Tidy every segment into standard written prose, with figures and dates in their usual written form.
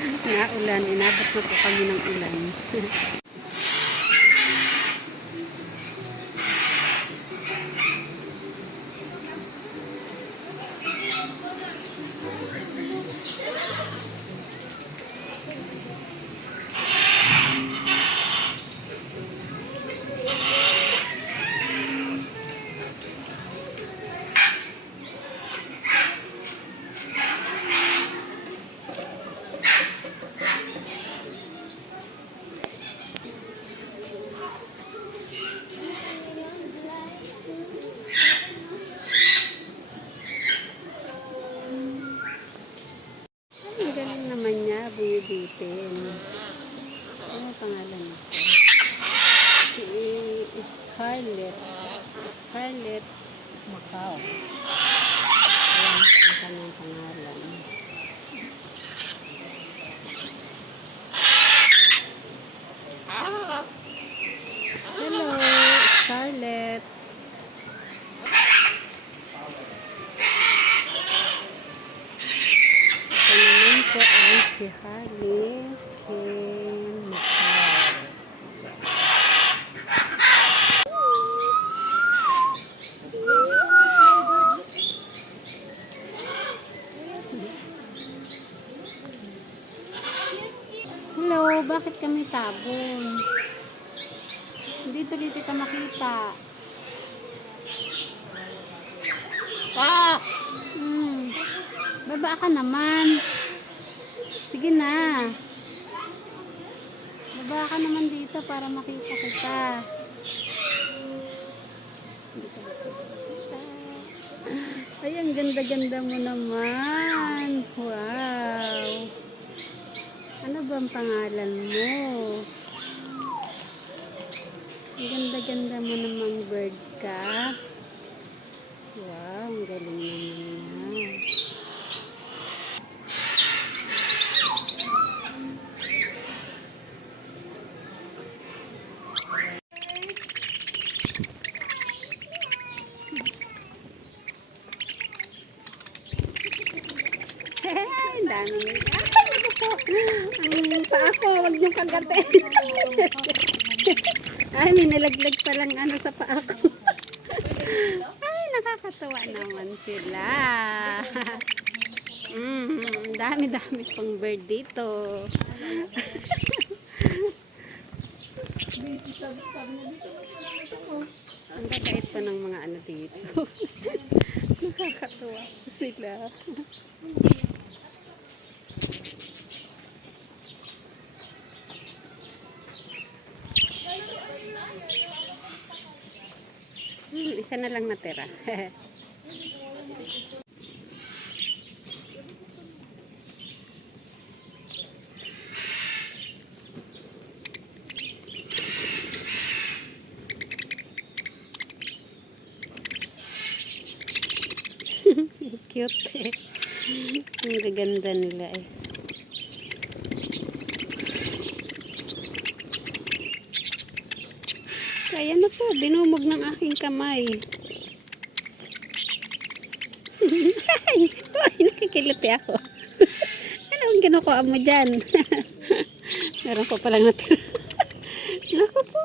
Naulan, inabot na po kami ng ulan. Ang galing naman niya, bumibitin. Ano pangalan nito? Si Scarlett. Scarlett Macau. Ayan ang kanyang pangalan. Hello, Scarlett. Ito naman po ay si Harley Macau. Hello, bakit kami tabon? Hindi tuloy kita makita. Baba ka naman. Sige na. Baba ka naman dito para makita kita. Ay, ang ganda-ganda mo naman. Wow. Ano ba ang pangalan mo? Ang ganda-ganda mo namang bird ka. Wow, ang galing naman niya. Ang dami niya. Ang paa ko, huwag niyong kagatin. Ay, may nalaglag palang ano sa paa ko. Ay, nakakatawa naman sila. Dami-dami pang bird dito. Ang gagait pa ng mga ano dito. Nakakatawa sila. Isa na lang natira. Cute eh. Ang gaganda nila eh. Kaya na po, dinumog ng aking kamay. Ay, nakikiliti ako. Ano ang kinukuha mo dyan? Meron pa palang natira. Naku po.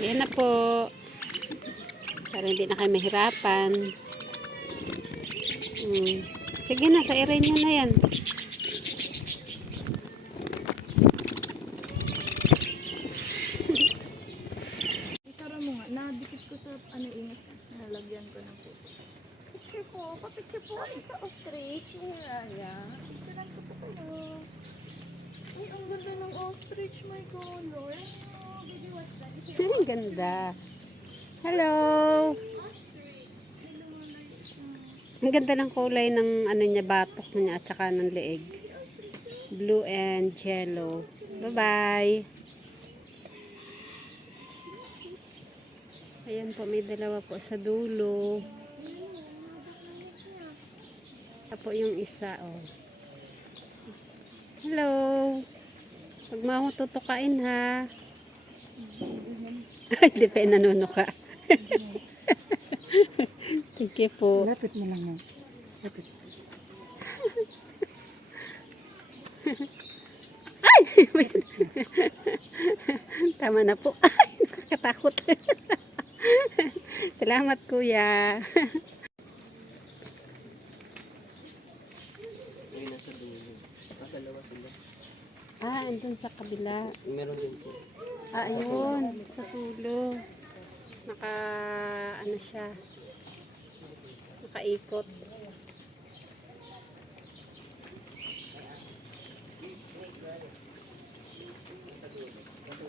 Ayan na po. Para hindi na kayo mahirapan. Sige na, sa area nyo na yan. Isara mo nga, nadikit ko sa ano, ingat. Nalagyan ko ng puto. Picture po, papicture po kami sa ostrich. Picturean ko po kayo. Ay, ang ganda ng ostrich, my color. Baby, what's that? Ang ganda. Hello. Ang ganda ng kulay ng ano niya, batok niya at saka ng leeg. Blue and yellow. Bye-bye. Ayan po, may dalawa po sa dulo. Ito po yung isa, oh. Hello. Huwag mo akong tutukain, ha. Ay, di pa nanuno ka. Thank you po. Lapit mo lang yan. Ay! Tama na po. Ay, nakakatakot. Salamat, kuya. Ayun, nasa dulo. Dalawa sila. Andun sa kabila. Meron din po. Ayun, sa tulo. Ano siya. Nakaikot.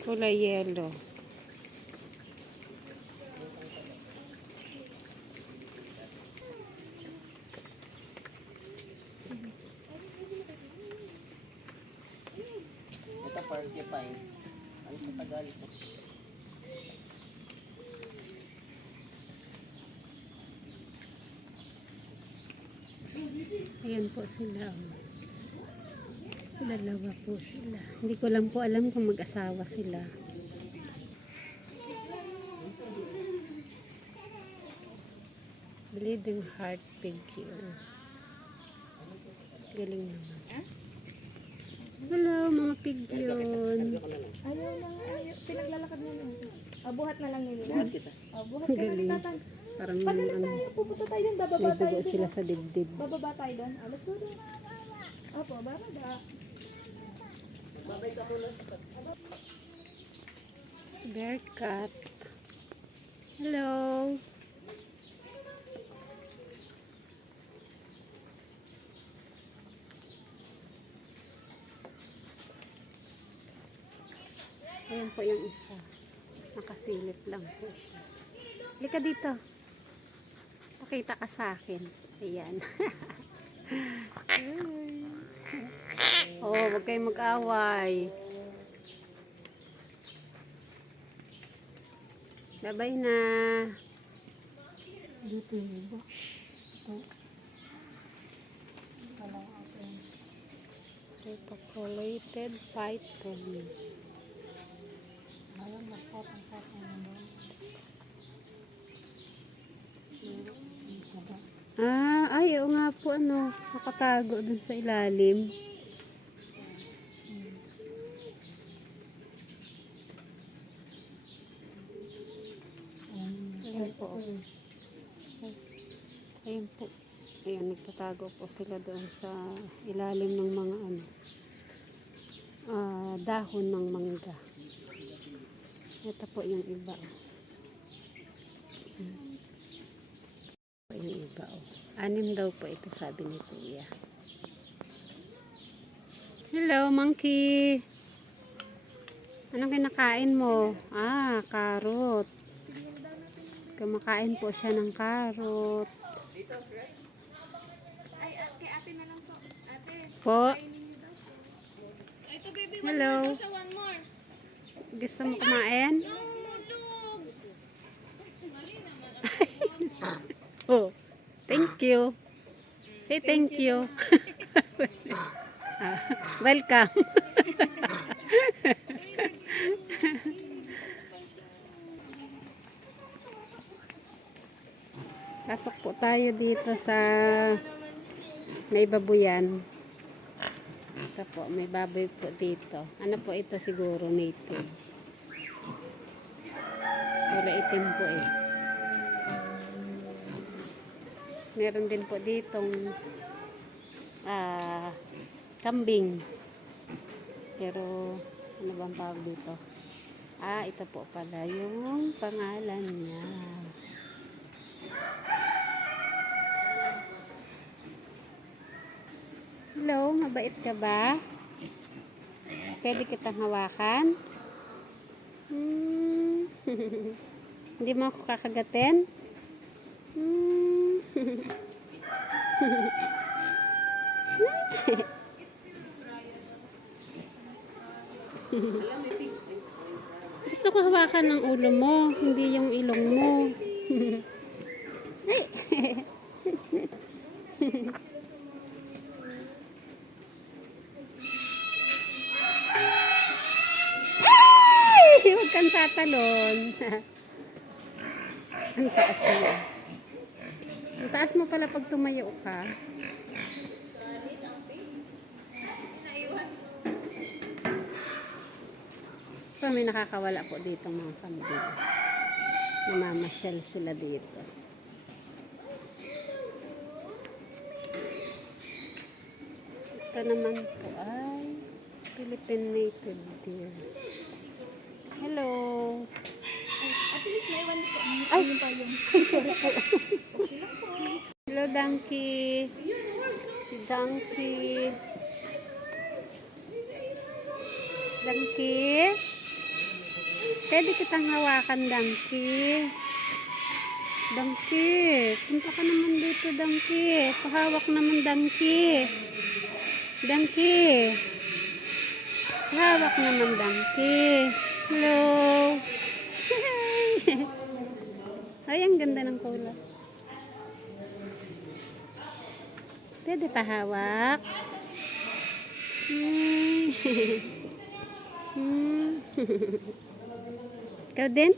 Kulay yellow. Ito porcupine. Ano sa Tagal po? Ayan po sila. Dalawa po sila. Hindi ko lang po alam kung mag-asawa sila. Bleeding heart figure. Galing naman. Hello mga pigyon. Ayaw na, ayaw. Pinaglalakad na lang. Buhat na lang nila. Buhat kita. Buhat ka na Galing. tatang. Parang Pagalit tayo, pupunta tayo dun. Bababa may tayo dugo dun. sila sa dibdib. Bababa tayo dun. Let's go dun. Opo, bababa. Bear cat. Hello. Ayan po yung isa. Nakasilip lang po siya. Halika dito. Pakita ka sa akin. Ayan. Oh, wag kayong mag-away. Bye-bye na. Dito yung iba. Reticulated python. Ay, oo nga po, nakatago dun sa ilalim. Ayan po. Ayan po. Ayan, nagtatago po sila doon sa ilalim ng mga dahon ng mangga. Ito po yung iba. Yung iba, 6 daw po ito, sabi ni kuya. Hello, monkey. Anong kinakain mo? Carrot. Kumakain po siya ng carrot. Ay, kay ate na lang po. Ate, Po. ito baby, Hello. one more. Gusto mo kumain? Oh, thank you. Say thank you. Welcome. Pasok po tayo dito sa may babuyan. Ito po, may baboy po dito. Ano po ito siguro? Native. Wala itim po eh. Meron din po ditong kambing. Pero ano bang tawag dito? Ito po pala yung pangalan niya. Hello, mabait ka ba? Pwede kitang hawakan? Hindi mo ako kakagatin? Gusto ko hawakan ng ulo mo, hindi yung ilong mo. Ay! Huwag kang tatalon. Ang taas mo. Ang taas mo pala pag tumayo ka. So, may nakakawala po dito mga kambing. Namamasyal sila dito. Ito naman po ay Philippine native deer. Hello. At least naiwan ko. Ay! Ano pa yung Sorry po. Hello, Donkey. Si Donkey. Donkey. Pwede kitang hawakan, Donkey. Donkey. Punta ka naman dito, Donkey. Pahawak naman, Donkey. Donkey. Pahawak naman, Donkey. Hello. Ay, ang ganda ng kulay. Pwede pahawak. Ikaw din?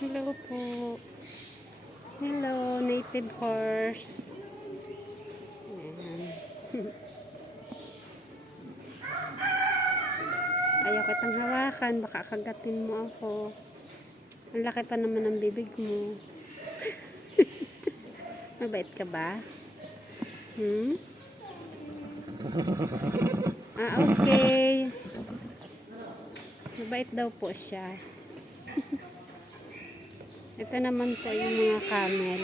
Hello po. Hello, native horse. Ayan. Ayaw kitang hawakan, baka kagatin mo ako. Ang laki pa naman ng bibig mo. Mabait ka ba? Okay. Mabait daw po siya. Ito naman po yung mga camel.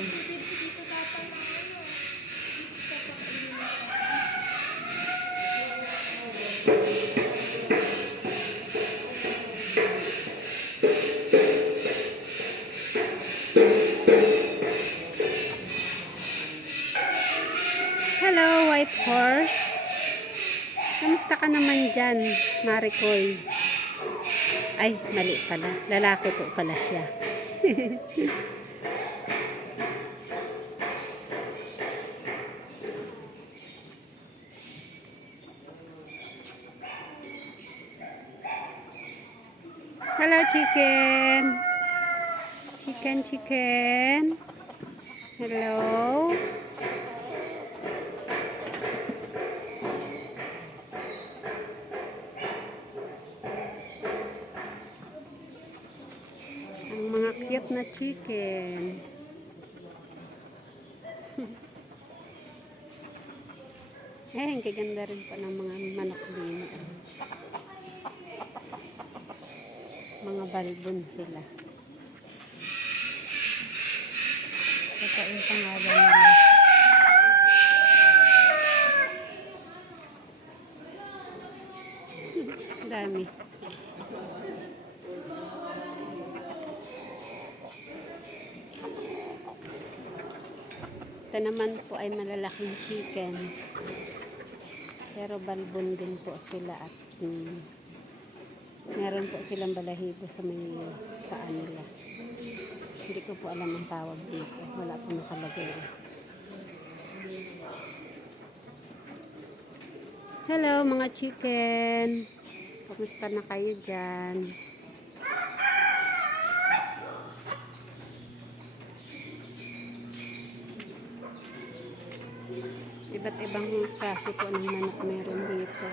Hello, white horse. Kamusta ka naman dyan, Maricoy? Ay, mali pala. Lalaki po pala siya. Hello, chicken. Chicken, chicken. Hello. Ang mga cute na chicken. Ang kaganda rin pa ng mga manok din. Mga balbon sila. Ito yung pangalan nila. Dami. Ito naman po ay malalaking chicken. Pero balbon din po sila at meron po silang balahibo sa may paa nila. Hindi ko po alam ang tawag dito. Wala po nakalagay. Hello mga chicken. Kumusta na kayo dyan? Iba't ibang klase po ng manok meron dito.